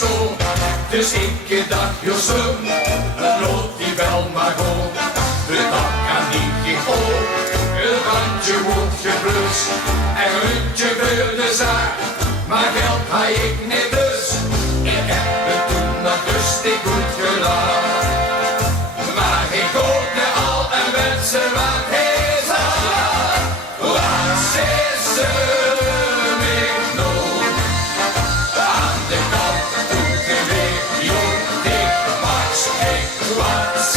zo. Dus ik dacht, Josum, loop die wel maar op. De dak kan niet ging op, het randje wordt geblust. En een rundje voor de zaak, maar geld had ik niet dus. Ik heb het toen nog rustig goed gedaan. Maar ik hoorde al en werd ze wat hij zag. Wat is ze weer nog? Aan de kant toen de weer jong dik Max ik. Wat is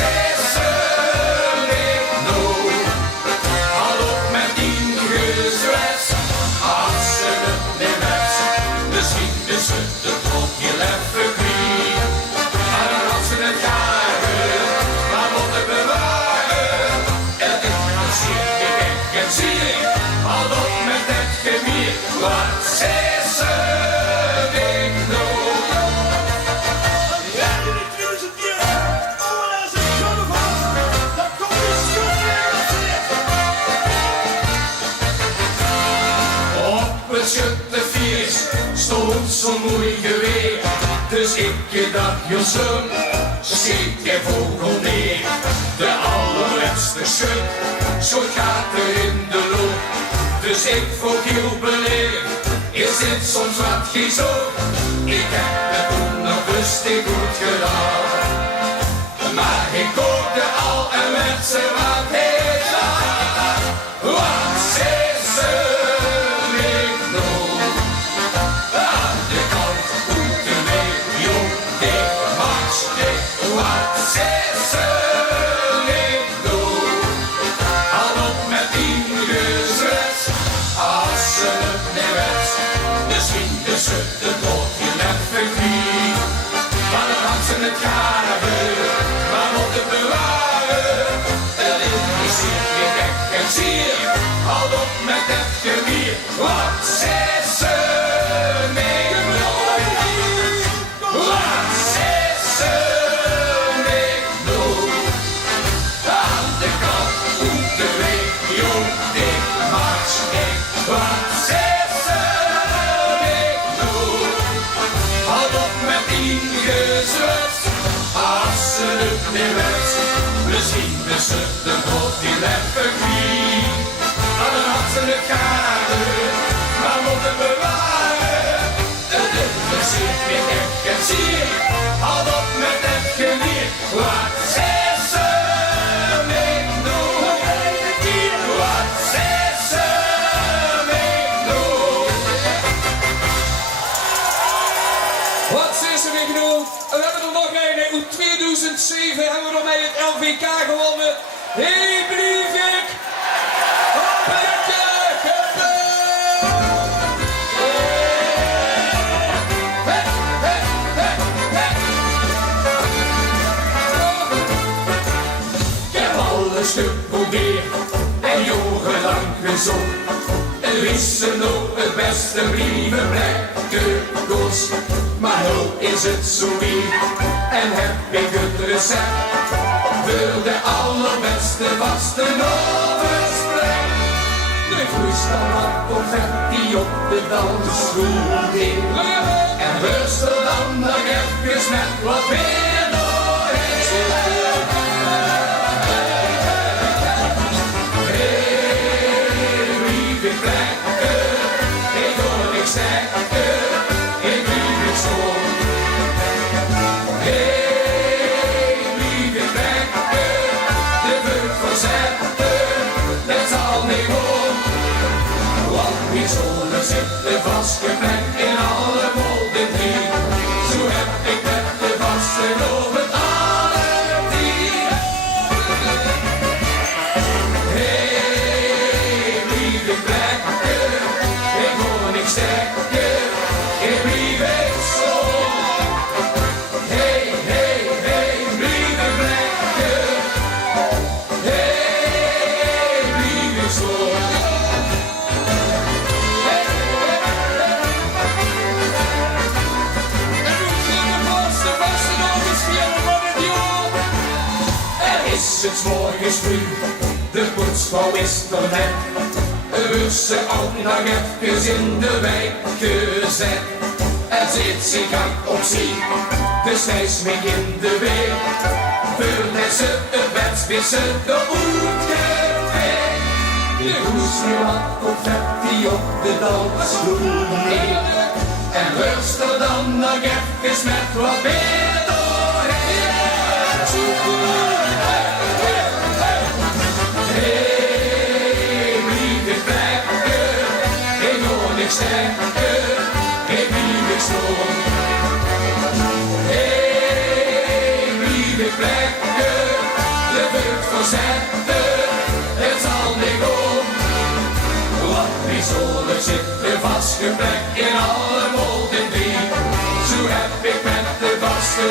ze weer nog? Al op met die gezwets, als ze het niet wets. Misschien is het de klok heel even kwijt. Maar dan had ze het jaren, maar moeten bewaren. Het interesseert je gek en zie ik, al op met het gemier. Wat is ze weer nog? Ja, die 20 jaar. Oh, als ik zo nog was, dan komt de schuld weer op zich. Op het schuttenfeest stond zo'n mooi geweer. Dus ik dacht, Josum, schiet je vogel neer. De allerlaatste schut, zo gaat er in de loop. Dus ik vroeg heel beleefd, is dit soms wat gezocht? Ik heb het toen nog rustig goed gedaan. Maar ik hoorde al en werd ze wat heel laat. Wat is ze weer nog? Aan de kant moeten we jong dik Max dik. Wat is ze weer nog? Al op met die gezwets, als ze het niet wets. Misschien dus de klok heel even kwijt. Maar dan had ze het jaren, maar moeten bewaren. Het interesseert je gek en zier, al op met het gemier. Wat is ze weer nog? Wat is ze weer nog? Aan de kant moeten we jong dik Max ik. Wat is ze weer nog? Al op met die gezwets, als ze het niet wets. Misschien is het de klok die even kwijt. Maar dan had ze het jaren, maar moeten bewaren. Het interesseert me gek en zier, al op met het gemier. Wat is ze weer nog? Wat is ze weer nog? Wat is er weer genoeg? We hebben er nog een. In 2007 hebben we nog mee het LVK gewonnen. Hey, Blievik! Hoppakee! Hey, hey, hey, hey! Ik heb alles geprobeerd en jarenlang gezocht. Er is er nog het beste brievenbrekken kost. Maar nu is het zo weer en heb ik het recept voor de allerbeste vaste oversprek. De vloeistof wat confetti op de dansvloer weer. En rustel dan nog even met wat weer doorheen. Hey, brievenbrekken, ik hoor niks zeggen, ik lief het zo. Hey, brievenbrekken, de beurt verzetten, dat zal niet goed. Want die zolen zitten vastgeplekt in alle molden drie. Zo heb ik met de vasten over alle drie. Hey, brievenbrekken, ik hoor niks zeggen, ik lief het zo. Hey, hey, hey, brievenbrekken, hey, lief het zo. Is het morgens vroeg, de poetsvrouw is er net. Er wordt ze ook nog even in de wijk gezet. en zit zich hard op zee. Dus hij smeekt in de weer, vulde ze de wens, weer ze de oetgevee. De hoes nu wat confetti op de dansvloer. En rust er dan nog even met wat meer doorheen. Hey, lieve plekken, geen honig sterker, geen lieve stroom. Hey, lieve plekken, je wilt verzetten, het zal niet om. Wat bijzonder zitten vastgeplekt in alle molten die. Zo heb ik met de vaste